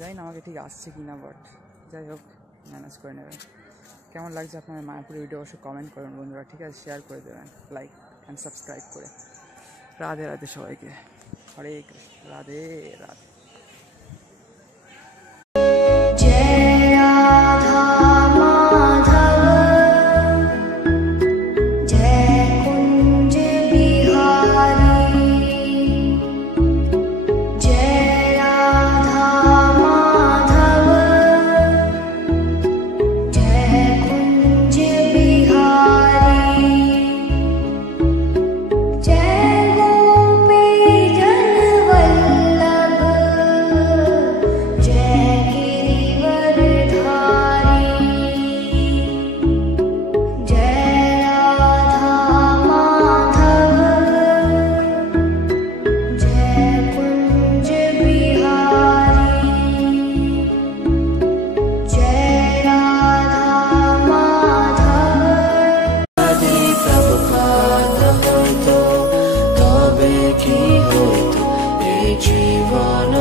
জানি না আমাকে ঠিক আসছে কি না, বাট যাই হোক ম্যানেজ করে নেবেন। কেমন লাগছে আপনার মায়াপুরের ভিডিও অবশ্যই কমেন্ট করবেন বন্ধুরা, ঠিক আছে? শেয়ার করে দেবেন, লাইক অ্যান্ড সাবস্ক্রাইব করে। রাধে রাধে সবাইকে, হরে কৃষ্ণ, রাধে রাধে। জীবন